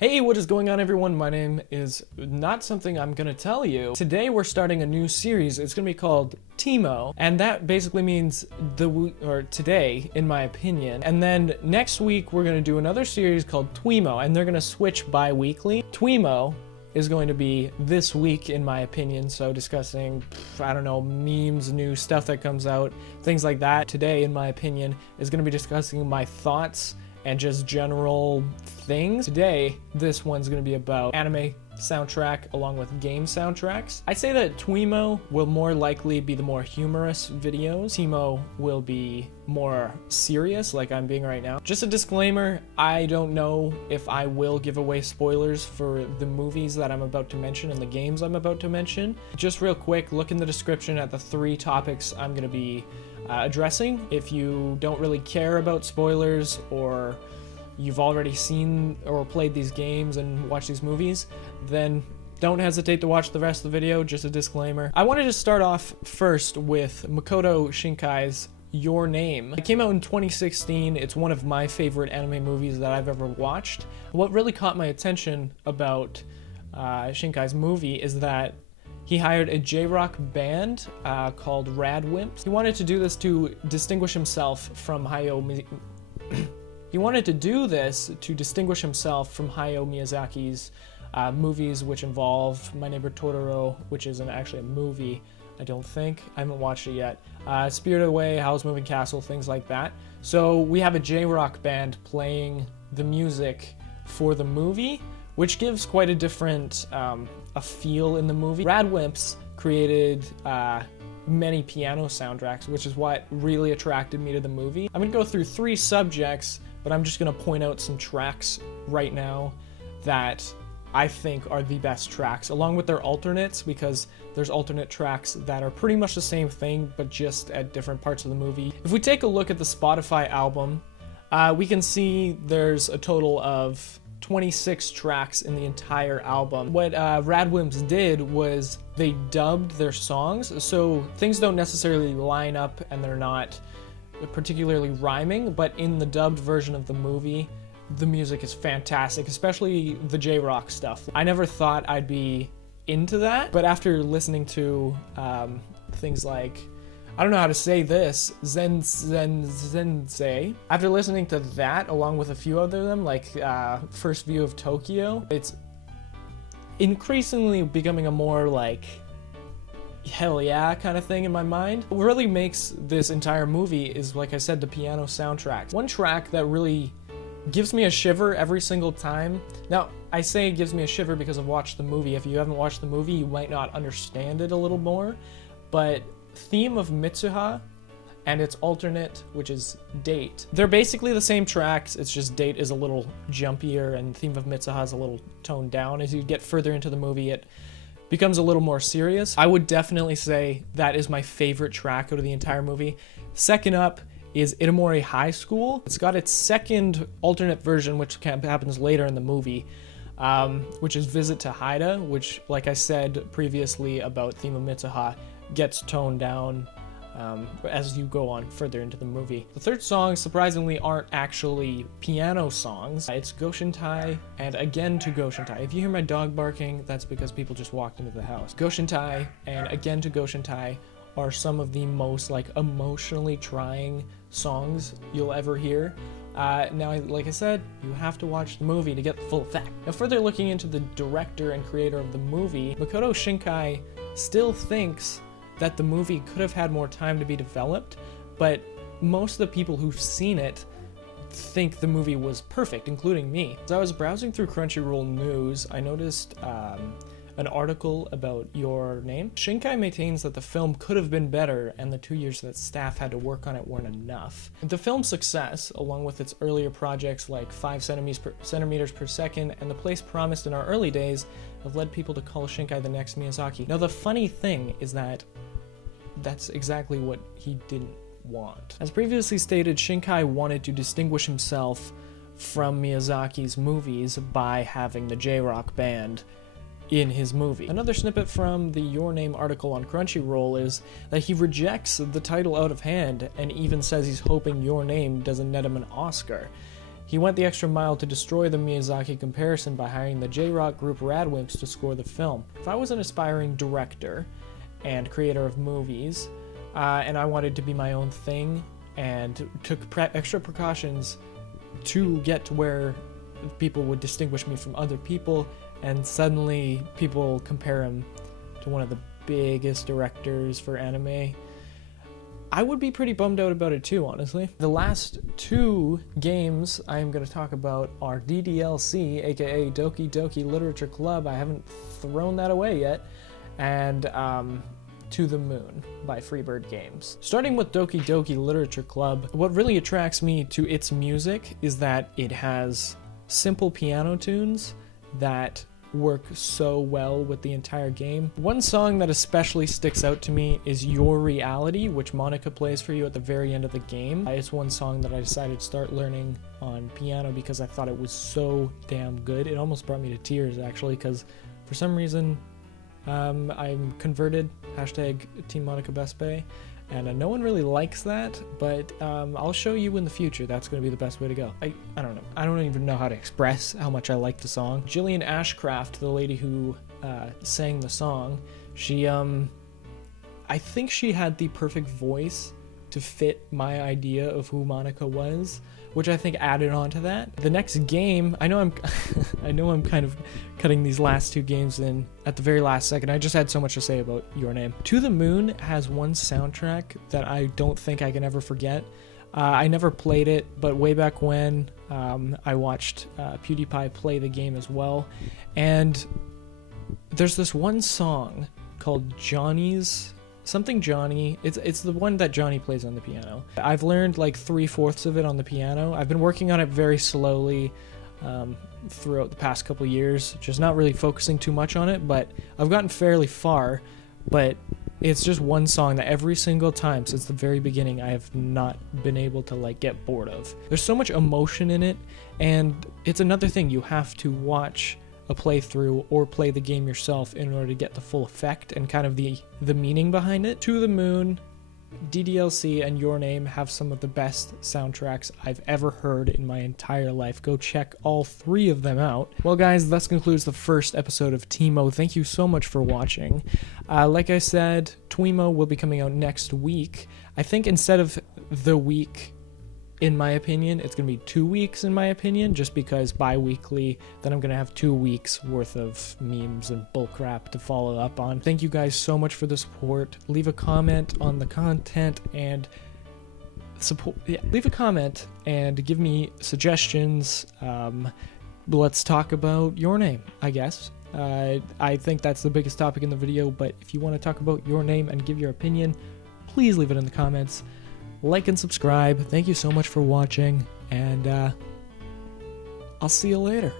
Hey, what is going on, everyone? My name is not something I'm gonna tell you. Today we're starting a new series. It's gonna be called Timo, and that basically means today, in my opinion. And then next week we're gonna do another series called Twimo, and they're gonna switch bi-weekly. Twimo is going to be this week, in my opinion, so discussing, I don't know, memes, new stuff that comes out, things like that. Today, in my opinion, is gonna be discussing my thoughts and just general things. Today, this one's gonna be about anime soundtrack along with game soundtracks. I'd say that Twimo will more likely be the more humorous videos. Timo will be more serious, like I'm being right now. Just a disclaimer, I don't know if I will give away spoilers for the movies that I'm about to mention and the games I'm about to mention. Just real quick, look in the description at the 3 topics I'm gonna be addressing. If you don't really care about spoilers, or you've already seen or played these games and watched these movies, then don't hesitate to watch the rest of the video. Just a disclaimer. I wanted to start off first with Makoto Shinkai's Your Name. It came out in 2016. It's one of my favorite anime movies that I've ever watched. What really caught my attention about Shinkai's movie is that he hired a J-rock band called Radwimps. He wanted to do this to distinguish himself from Hayao Miyazaki's movies, which involve My Neighbor Totoro, which isn't actually a movie, I don't think. I haven't watched it yet. Spirited Away, Howl's Moving Castle, things like that. So we have a J-rock band playing the music for the movie, which gives quite a different a feel in the movie. Radwimps created many piano soundtracks, which is what really attracted me to the movie. I'm gonna go through 3 subjects, but I'm just gonna point out some tracks right now that I think are the best tracks, along with their alternates, because there's alternate tracks that are pretty much the same thing, but just at different parts of the movie. If we take a look at the Spotify album, we can see there's a total of 26 tracks in the entire album. What Radwimps did was they dubbed their songs, so things don't necessarily line up and they're not particularly rhyming, but in the dubbed version of the movie, the music is fantastic, especially the J-rock stuff. I never thought I'd be into that, but after listening to things like, I don't know how to say this, Zensei. After listening to that, along with a few other them, like First View of Tokyo, it's increasingly becoming a more like, hell yeah kind of thing in my mind. What really makes this entire movie is, like I said, the piano soundtrack. One track that really gives me a shiver every single time. Now, I say it gives me a shiver because I've watched the movie. If you haven't watched the movie, you might not understand it a little more, but Theme of Mitsuha and its alternate, which is Date. They're basically the same tracks, it's just Date is a little jumpier and Theme of Mitsuha is a little toned down. As you get further into the movie, it becomes a little more serious. I would definitely say that is my favorite track out of the entire movie. Second up is Itamori High School. It's got its second alternate version, which happens later in the movie, which is Visit to Haida, which, like I said previously about Theme of Mitsuha, gets toned down as you go on further into the movie. The third song, surprisingly, aren't actually piano songs. It's Goshintai and Again to Goshintai. If you hear my dog barking, that's because people just walked into the house. Goshintai and Again to Goshintai are some of the most like emotionally trying songs you'll ever hear. Now, like I said, you have to watch the movie to get the full effect. Now, further looking into the director and creator of the movie, Makoto Shinkai still thinks that the movie could have had more time to be developed, but most of the people who've seen it think the movie was perfect, including me. As I was browsing through Crunchyroll news, I noticed an article about Your Name. Shinkai maintains that the film could have been better and the 2 years that staff had to work on it weren't enough. The film's success, along with its earlier projects like 5 centimeters per second and The Place Promised in our early days, have led people to call Shinkai the next Miyazaki. Now, the funny thing is that that's exactly what he didn't want. As previously stated, Shinkai wanted to distinguish himself from Miyazaki's movies by having the J-rock band in his movie. Another snippet from the Your Name article on Crunchyroll is that he rejects the title out of hand and even says he's hoping Your Name doesn't net him an Oscar. He went the extra mile to destroy the Miyazaki comparison by hiring the J-Rock group Radwimps to score the film. If I was an aspiring director and creator of movies, and I wanted to be my own thing and took extra precautions to get to where people would distinguish me from other people, and suddenly people compare him to one of the biggest directors for anime, I would be pretty bummed out about it too, honestly. The last two games I'm going to talk about are DDLC, aka Doki Doki Literature Club. I haven't thrown that away yet. And To the Moon by Freebird Games. Starting with Doki Doki Literature Club, what really attracts me to its music is that it has simple piano tunes that work so well with the entire game. One song that especially sticks out to me is Your Reality, which Monica plays for you at the very end of the game. It's one song that I decided to start learning on piano because I thought it was so damn good. It almost brought me to tears, actually, because for some reason I'm converted, hashtag Team Monica Best Bay, and no one really likes that, but I'll show you in the future. That's going to be the best way to go. I don't know. I don't even know how to express how much I like the song. Jillian Ashcraft, the lady who sang the song, she, I think she had the perfect voice to fit my idea of who Monica was, which I think added on to that. The next game, I know I'm kind of cutting these last two games in at the very last second. I just had so much to say about Your Name. To the Moon has one soundtrack that I don't think I can ever forget. I never played it, but way back when, I watched PewDiePie play the game as well. And there's this one song called Johnny's something Johnny. It's the one that Johnny plays on the piano. I've learned like 3/4 of it on the piano. I've been working on it very slowly throughout the past couple years, just not really focusing too much on it, but I've gotten fairly far. But it's just one song that every single time since the very beginning I have not been able to like get bored of. There's so much emotion in it, and it's another thing you have to watch a playthrough or play the game yourself in order to get the full effect and kind of the meaning behind it. To the Moon, DDLC, and Your Name have some of the best soundtracks I've ever heard in my entire life. Go check all three of them out. Well guys, this concludes the first episode of Timo. Thank you so much for watching. Like I said, Timo will be coming out next week. I think instead of the week, in my opinion, it's going to be 2 weeks in my opinion, just because bi-weekly, then I'm going to have 2 weeks worth of memes and bullcrap to follow up on. Thank you guys so much for the support. Leave a comment on the content and leave a comment and give me suggestions. Let's talk about Your Name, I guess. I think that's the biggest topic in the video, but if you want to talk about Your Name and give your opinion, please leave it in the comments. Like and subscribe. Thank you so much for watching, and I'll see you later.